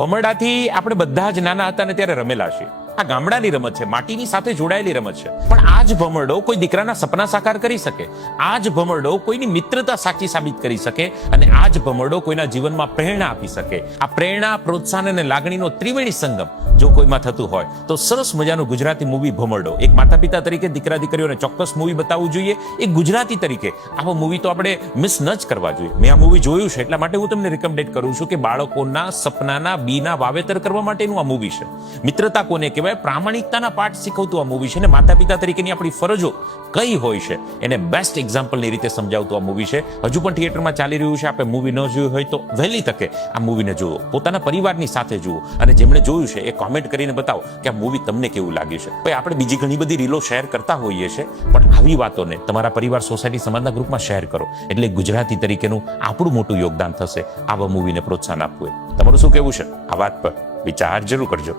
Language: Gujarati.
ભમરડાથી આપણે બધા જ નાના હતા ને ત્યારે રમેલા છીએ. આ ગામડાની રમત છે, માટીની સાથે જોડાયેલી રમત છે. પણ આ જ ભમરડો કોઈ દીકરાના સપના સાકાર કરી શકે, આ જ ભમરડો કોઈની મિત્રતા સાચી સાબિત કરી શકે, અને આ જ ભમરડો કોઈના જીવનમાં પ્રેરણા આપી શકે. આ પ્રેરણા, પ્રોત્સાહન અને લાગણીનો ત્રિવેણી સંગમ જો કોઈમાં થતું હોય તો સરસ મજાનું ગુજરાતી મૂવી ભમરડો. એક માતા પિતા તરીકે દીકરા દીકરીઓને ચોક્કસ મૂવી બતાવવું જોઈએ. એક ગુજરાતી તરીકે આવા મૂવી તો આપણે મિસ ન જ કરવા જોઈએ. મેં આ મૂવી જોયું છે, એટલા માટે હું તમને રિકમેન્ડ કરું છું કે બાળકોના સપનાના બીના વાવેતર કરવા માટેનું આ મૂવી છે. મિત્રતા કોને કહેવાય, પ્રામાણિકતાના પાઠ શીખવતું આ મૂવી છે, અને માતા પિતા તરીકેની આપણી ફરજો કઈ હોય છે એને બેસ્ટ એક્ઝામ્પલની રીતે સમજાવતું આ મૂવી છે. હજુ પણ થિયેટરમાં ચાલી રહ્યું છે. આપણે મૂવી ન જોયું હોય તો વહેલી તકે આ મૂવીને જુઓ, પોતાના પરિવારની સાથે જુઓ, અને જેમણે જોયું છે એ કોમેન્ટ કરીને બતાવો કે આ મૂવી તમને કેવું લાગ્યું છે. ભાઈ, આપણે બીજી ઘણી બધી રીલો શેર કરતા હોઈએ છીએ, પણ આવી વાતોને તમારા પરિવાર, સોસાયટી, સમાજના ગ્રુપમાં શેર કરો, એટલે ગુજરાતી તરીકેનું આપણું મોટું યોગદાન થશે આવા મૂવીને પ્રોત્સાહન આપવું. તમારું શું કહેવું છે આ વાત પર? વિચાર જરૂર કરજો.